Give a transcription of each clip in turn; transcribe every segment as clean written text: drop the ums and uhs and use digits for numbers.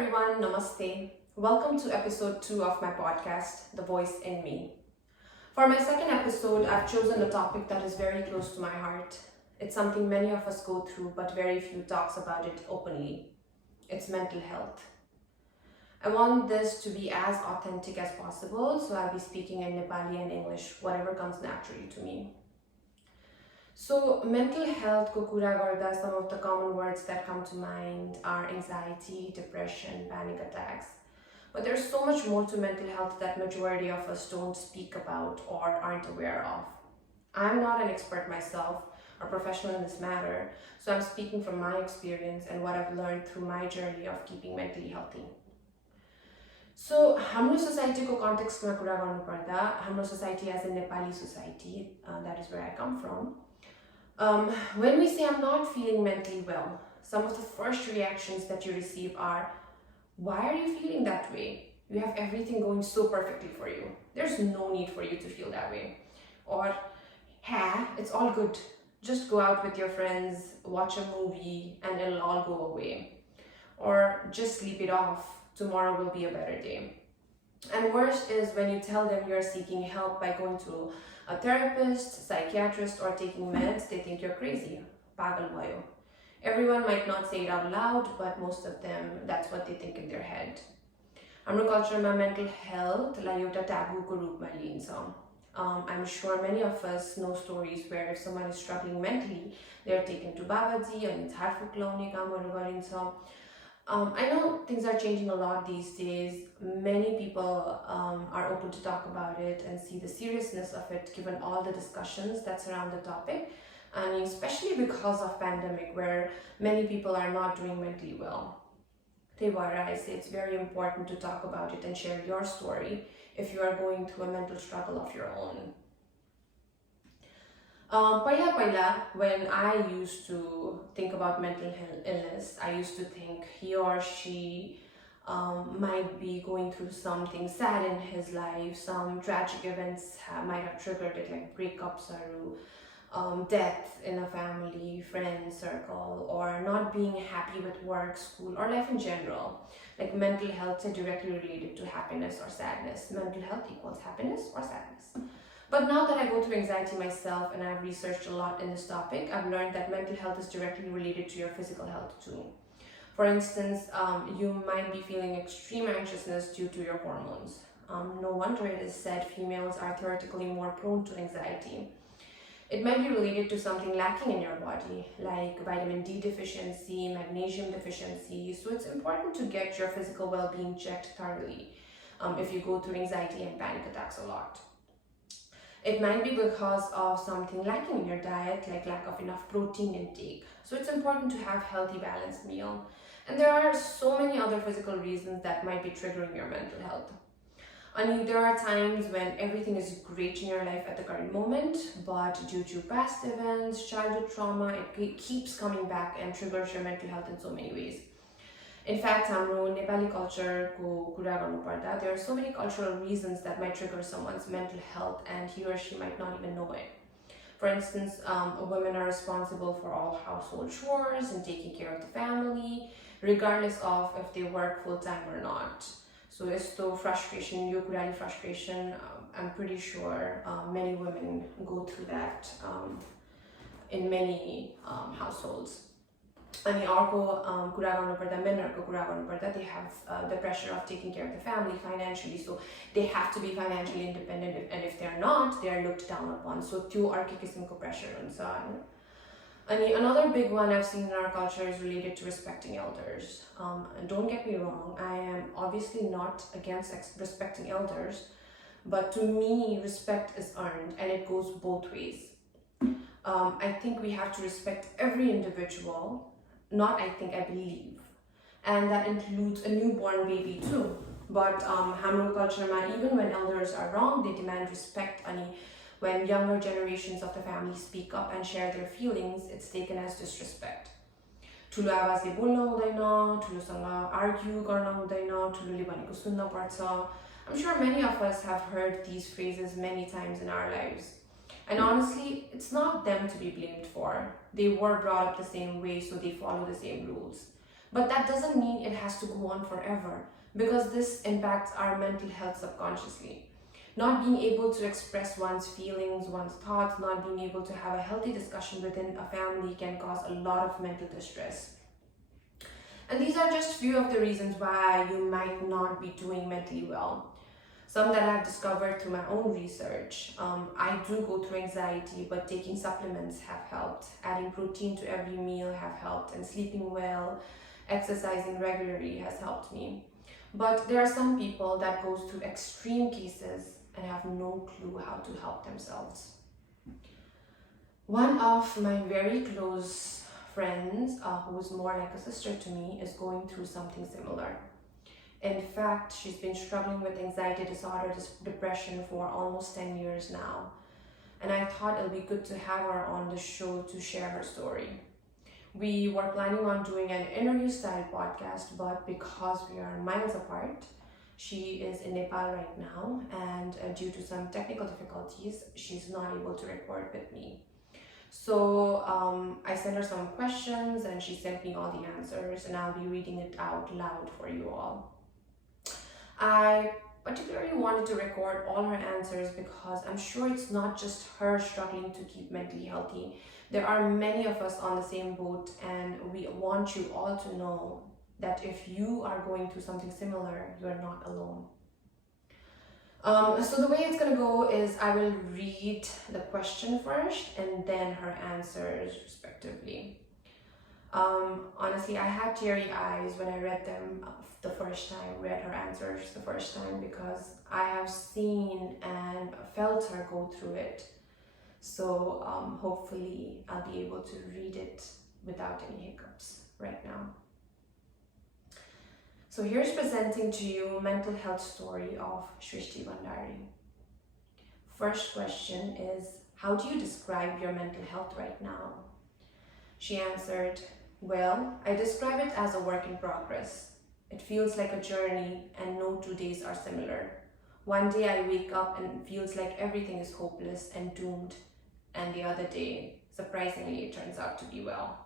everyone, namaste. Welcome to episode 2 of my podcast, The Voice in Me. For my second episode, I've chosen a topic that is very close to my heart. It's something many of us go through, but very few talks about it openly. It's mental health. I want this to be as authentic as possible, so I'll be speaking in Nepali and English, whatever comes naturally to me. So, mental health ko kura garda, some of the common words that come to mind are anxiety, depression, panic attacks. But there's so much more to mental health that majority of us don't speak about or aren't aware of. I'm not an expert myself or professional in this matter, so I'm speaking from my experience and what I've learned through my journey of keeping mentally healthy. So, हाम्रो society को context में कुरा गर्नु पर्दा, हाम्रो society as a Nepali society, that is where I come from. When we say I'm not feeling mentally well, some of the first reactions that you receive are, why are you feeling that way? You have everything going so perfectly for you. There's no need for you to feel that way. Or, it's all good. Just go out with your friends, watch a movie, and it'll all go away. Or just sleep it off. Tomorrow will be a better day. And worst is when you tell them you're seeking help by going to a therapist, psychiatrist, or taking meds, they think you're crazy. Pagal bhayo. Everyone might not say it out loud, but most of them, that's what they think in their head. हाम्रो cultureमा mental health लाई एउटा taboo को रूपमा लिइन्छ. I'm sure many of us know stories where if someone is struggling mentally, they're taken to Babaji and झारफुक लाउने कामहरू गरिन्छ. I know things are changing a lot these days. Many people are open to talk about it and see the seriousness of it given all the discussions that surround the topic. I mean, especially because of pandemic where many people are not doing mentally well. Tewara, I say it's very important to talk about it and share your story if you are going through a mental struggle of your own. When I used to think about mental illness, I used to think he or she might be going through something sad in his life, some tragic events might have triggered it, like breakups or death in a family, friend circle, or not being happy with work, school, or life in general. Like mental health is directly related to happiness or sadness. Mental health equals happiness or sadness. But now that I go through anxiety myself and I've researched a lot in this topic, I've learned that mental health is directly related to your physical health too. For instance, you might be feeling extreme anxiousness due to your hormones. No wonder it is said females are theoretically more prone to anxiety. It might be related to something lacking in your body, like vitamin D deficiency, magnesium deficiency. So it's important to get your physical well-being checked thoroughly if you go through anxiety and panic attacks a lot. It might be because of something lacking in your diet, like lack of enough protein intake. So it's important to have healthy, balanced meal. And there are so many other physical reasons that might be triggering your mental health. I mean, there are times when everything is great in your life at the current moment, but due to past events, childhood trauma, it keeps coming back and triggers your mental health in so many ways. In fact, हाम्रो Nepali culture को कुरा गर्नु पर्दा, there are so many cultural reasons that might trigger someone's mental health and he or she might not even know it. For instance, women are responsible for all household chores and taking care of the family, regardless of if they work full-time or not. So यस्तो frustration, यो कुराले frustration, I'm pretty sure many women go through that in many households. अनि अर्को कुरा गर्नुपर्दा मेनहरुको कुरा गर्नुपर्दा they have the pressure of taking care of the family financially, so they have to be financially independent, and if they're not, they are looked down upon. So त्यो अर्कै किसिमको pressure हुन्छ हैन. अनि another big one I've seen in our culture is related to respecting elders. And don't get me wrong, I am obviously not against respecting elders, but to me respect is earned and it goes both ways. I think we have to respect every individual. Not I think, I believe. And that includes a newborn baby too. But हाम्रो cultureमा, even when elders are wrong, they demand respect. अनि when younger generations of the family speak up and share their feelings, it's taken as disrespect. ठुलो आवाजले बोल्न हुँदैन, ठुलोसँग argue गर्न हुँदैन, ठुलोले भनेको सुन्न पर्छ. I'm sure many of us have heard these phrases many times in our lives. And honestly, it's not them to be blamed for. They were brought up the same way, so they follow the same rules. But that doesn't mean it has to go on forever, because this impacts our mental health subconsciously. Not being able to express one's feelings, one's thoughts, not being able to have a healthy discussion within a family can cause a lot of mental distress. And these are just few of the reasons why you might not be doing mentally well. Some that I've discovered through my own research. I do go through anxiety, but taking supplements have helped. Adding protein to every meal have helped, and sleeping well, exercising regularly has helped me. But there are some people that goes through extreme cases and have no clue how to help themselves. One of my very close friends, who is more like a sister to me, is going through something similar. In fact, she's been struggling with anxiety disorder, depression for almost 10 years now. And I thought it'll be good to have her on the show to share her story. We were planning on doing an interview style podcast, but because we are miles apart, she is in Nepal right now, and due to some technical difficulties, she's not able to record with me. So I sent her some questions and she sent me all the answers, and I'll be reading it out loud for you all. I particularly wanted to record all her answers because I'm sure it's not just her struggling to keep mentally healthy. There are many of us on the same boat, and we want you all to know that if you are going through something similar, you're not alone. So the way it's gonna go is I will read the question first and then her answers respectively. Honestly, I had teary eyes when I read them the first time, read her answers the first time, because I have seen and felt her go through it. So hopefully I'll be able to read it without any hiccups right now. So here's presenting to you mental health story of Shristi Bhandari. First question is, how do you describe your mental health right now? She answered, well, I describe it as a work in progress. It feels like a journey and no 2 days are similar. One day I wake up and it feels like everything is hopeless and doomed, and the other day, surprisingly, it turns out to be well.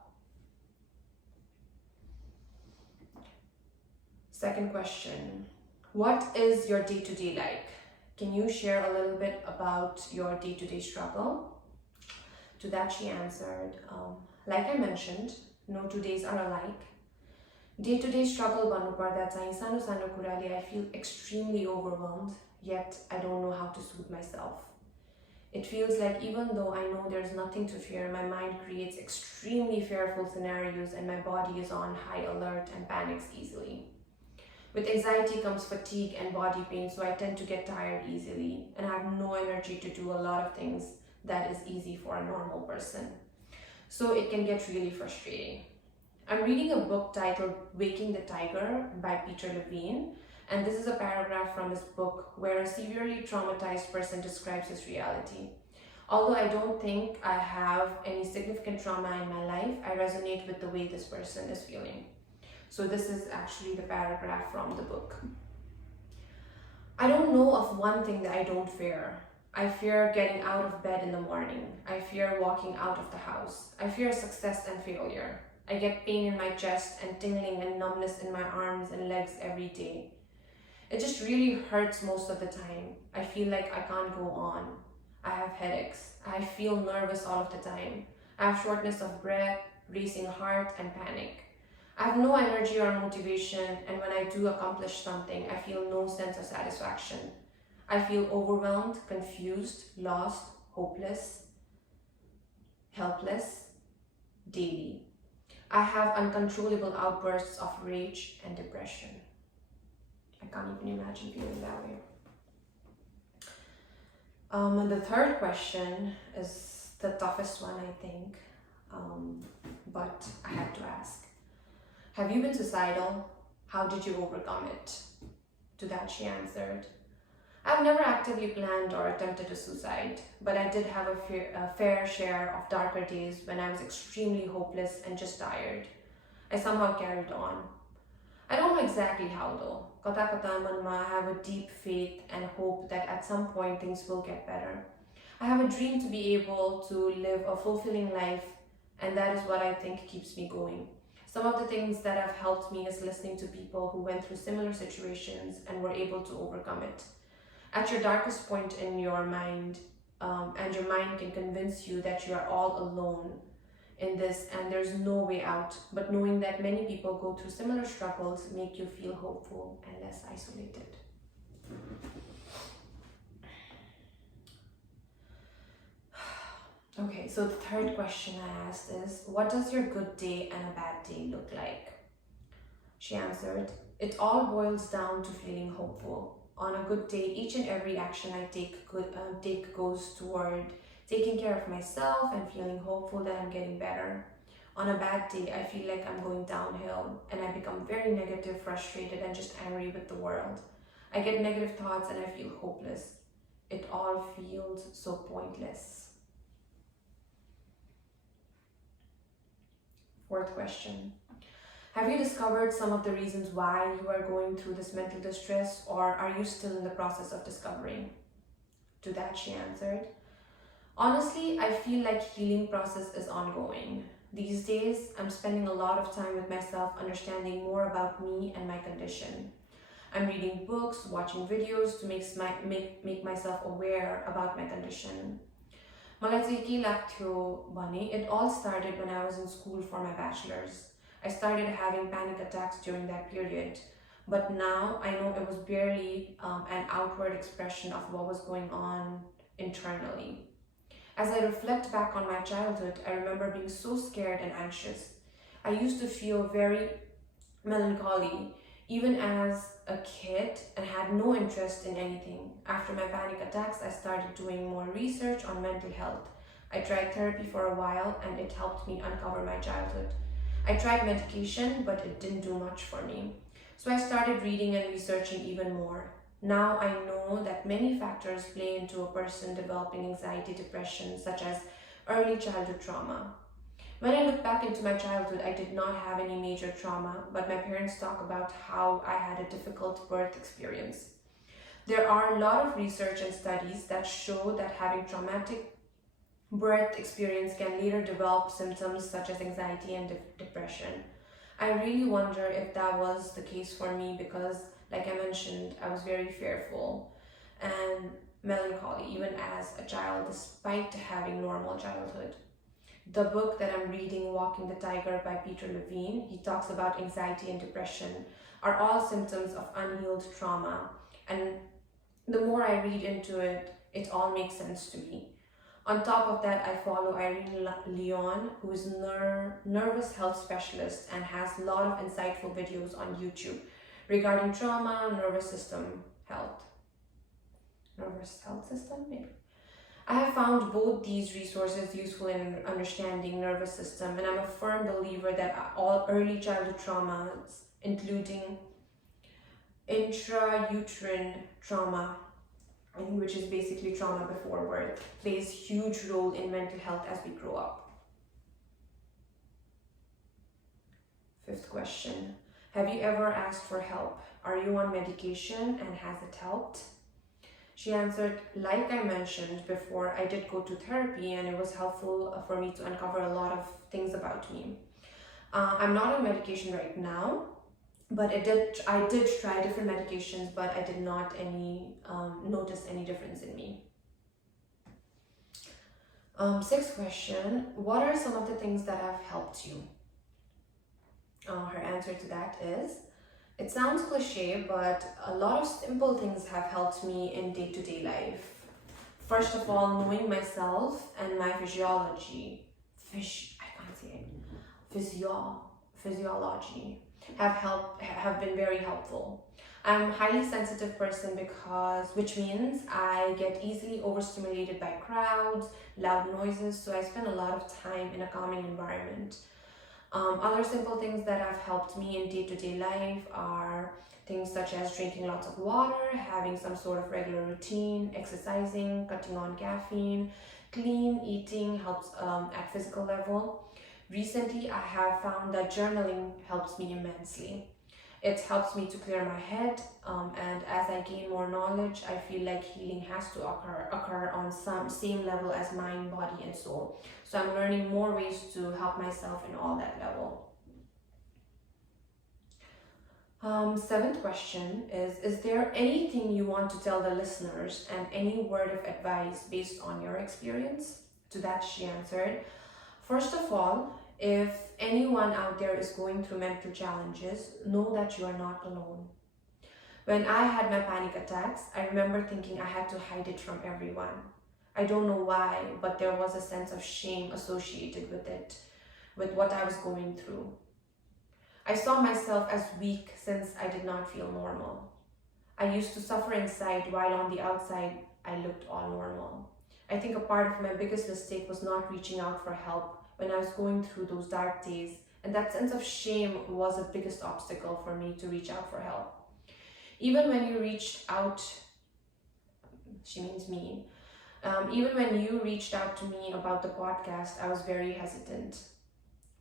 Second question, what is your day-to-day like? Can you share a little bit about your day-to-day struggle? To that she answered, like I mentioned, no 2 days are alike. Day-to-day struggle भन्नुपर्दा चाहिँ सानो सानो कुराले I feel extremely overwhelmed, yet I don't know how to soothe myself. It feels like even though I know there's nothing to fear, my mind creates extremely fearful scenarios and my body is on high alert and panics easily. With anxiety comes fatigue and body pain, so I tend to get tired easily and I have no energy to do a lot of things that is easy for a normal person. So it can get really frustrating. I'm reading a book titled Waking the Tiger by Peter Levine, and this is a paragraph from his book where a severely traumatized person describes his reality. Although I don't think I have any significant trauma in my life, I resonate with the way this person is feeling. So this is actually the paragraph from the book. I don't know of one thing that I don't fear. I fear getting out of bed in the morning. I fear walking out of the house. I fear success and failure. I get pain in my chest and tingling and numbness in my arms and legs every day. It just really hurts most of the time. I feel like I can't go on. I have headaches. I feel nervous all of the time. I have shortness of breath, racing heart, and panic. I have no energy or motivation, and when I do accomplish something, I feel no sense of satisfaction. I feel overwhelmed, confused, lost, hopeless, helpless, daily. I have uncontrollable outbursts of rage and depression. I can't even imagine feeling that way. And the third question is the toughest one, I think, but I had to ask. Have you been suicidal? How did you overcome it? To that she answered, I've never actively planned or attempted a suicide, but I did have a fair share of darker days when I was extremely hopeless and just tired. I somehow carried on. I don't know exactly how though. Kata kata manma, I have a deep faith and hope that at some point things will get better. I have a dream to be able to live a fulfilling life, and that is what I think keeps me going. Some of the things that have helped me is listening to people who went through similar situations and were able to overcome it. At your darkest point in your mind, and your mind can convince you that you are all alone in this and there's no way out, but knowing that many people go through similar struggles make you feel hopeful and less isolated. Okay, so the third question I asked is, what does your good day and a bad day look like? She answered, it all boils down to feeling hopeful. On a good day, each and every action I take goes toward taking care of myself and feeling hopeful that I'm getting better. On a bad day, I feel like I'm going downhill and I become very negative, frustrated, and just angry with the world. I get negative thoughts and I feel hopeless. It all feels so pointless. Fourth question. Have you discovered some of the reasons why you are going through this mental distress, or are you still in the process of discovering? To that she answered, honestly, I feel like healing process is ongoing. These days, I'm spending a lot of time with myself, understanding more about me and my condition. I'm reading books, watching videos to make myself aware about my condition. मलाई चाहिँ के लाग्थ्यो भने it all started when I was in school for my bachelor's. I started having panic attacks during that period, but now I know it was barely an outward expression of what was going on internally. As I reflect back on my childhood, I remember being so scared and anxious. I used to feel very melancholy, even as a kid, and had no interest in anything. After my panic attacks, I started doing more research on mental health. I tried therapy for a while and it helped me uncover my childhood. I tried medication, but it didn't do much for me. So I started reading and researching even more. Now I know that many factors play into a person developing anxiety, depression, such as early childhood trauma. When I look back into my childhood, I did not have any major trauma, but my parents talk about how I had a difficult birth experience. There are a lot of research and studies that show that having traumatic birth experience can later develop symptoms such as anxiety and depression. I really wonder if that was the case for me because, like I mentioned, I was very fearful and melancholy even as a child despite having normal childhood. The book that I'm reading, Walking the Tiger by Peter Levine, he talks about anxiety and depression are all symptoms of unhealed trauma. And the more I read into it, it all makes sense to me. On top of that, I follow Irene Leon, who is a nervous health specialist and has a lot of insightful videos on YouTube regarding trauma, nervous system health. Nervous health system, maybe? I have found both these resources useful in understanding nervous system, and I'm a firm believer that all early childhood traumas, including intrauterine trauma, which is basically trauma before birth, plays huge role in mental health as we grow up. Fifth question. Have you ever asked for help? Are you on medication and has it helped? She answered, like I mentioned before, I did go to therapy and it was helpful for me to uncover a lot of things about me. I'm not on medication right now, but I did try different medications, but I did not notice any difference in me. Sixth question, what are some of the things that have helped you? Her answer to that is, it sounds cliche, but a lot of simple things have helped me in day-to-day life. First of all, knowing myself and my physiology have been very helpful. I'm a highly sensitive person which means I get easily overstimulated by crowds, loud noises, so I spend a lot of time in a calming environment. Other simple things that have helped me in day-to-day life are things such as drinking lots of water, having some sort of regular routine, exercising, cutting on caffeine, clean eating helps at physical level. Recently, I have found that journaling helps me immensely. It helps me to clear my head, and as I gain more knowledge, I feel like healing has to occur on some same level as mind, body, and soul. So I'm learning more ways to help myself in all that level. Seventh question is there anything you want to tell the listeners and any word of advice based on your experience? To that she answered, first of all, if anyone out there is going through mental challenges, know that you are not alone. When I had my panic attacks, I remember thinking I had to hide it from everyone. I don't know why, but there was a sense of shame associated with it, with what I was going through. I saw myself as weak since I did not feel normal. I used to suffer inside while on the outside I looked all normal. I think a part of my biggest mistake was not reaching out for help when I was going through those dark days, and that sense of shame was the biggest obstacle for me to reach out for help. Even when you reached out, she means me, even when you reached out to me about the podcast, I was very hesitant.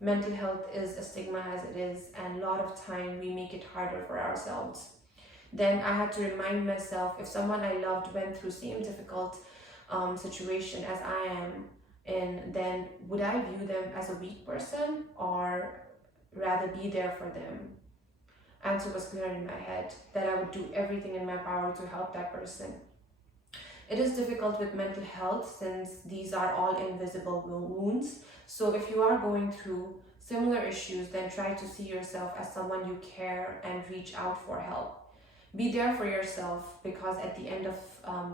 Mental health is a stigma as it is, and a lot of time we make it harder for ourselves. Then I had to remind myself, if someone I loved went through same difficult situation as I am in, then would I view them as a weak person or rather be there for them? Answer was clear in my head, that I would do everything in my power to help that person. It is difficult with mental health since these are all invisible wounds. So if you are going through similar issues, then try to see yourself as someone you care and reach out for help. Be there for yourself, because at the end of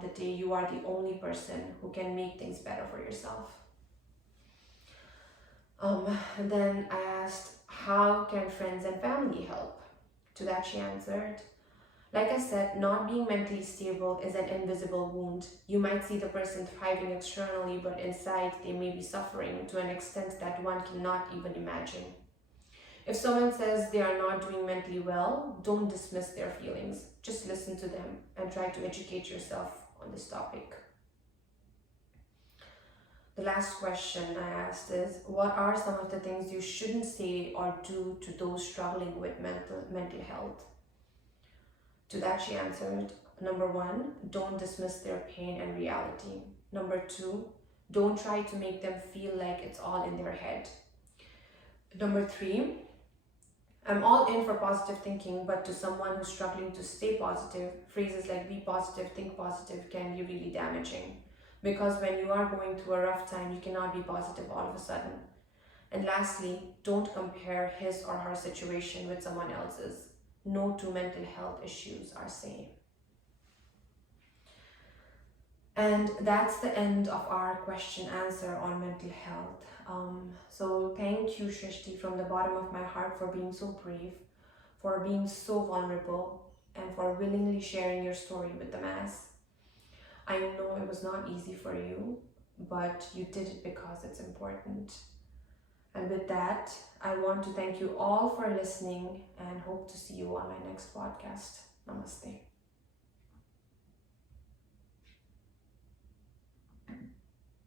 the day, you are the only person who can make things better for yourself. Then I asked, how can friends and family help? To that she answered, like I said, not being mentally stable is an invisible wound. You might see the person thriving externally, but inside they may be suffering to an extent that one cannot even imagine. If someone says they are not doing mentally well, don't dismiss their feelings. Just listen to them and try to educate yourself on this topic. The last question I asked is, what are some of the things you shouldn't say or do to those struggling with mental health? To that she answered, number 1, don't dismiss their pain and reality. Number 2, don't try to make them feel like it's all in their head. Number 3, I'm all in for positive thinking, but to someone who's struggling to stay positive, phrases like be positive, think positive can be really damaging. Because when you are going through a rough time, you cannot be positive all of a sudden. And lastly, don't compare his or her situation with someone else's. No two mental health issues are same. And that's the end of our question answer on mental health. So thank you, Shristi, from the bottom of my heart for being so brave, for being so vulnerable, and for willingly sharing your story with the mass. I know it was not easy for you, but you did it because it's important. And with that, I want to thank you all for listening and hope to see you on my next podcast. Namaste.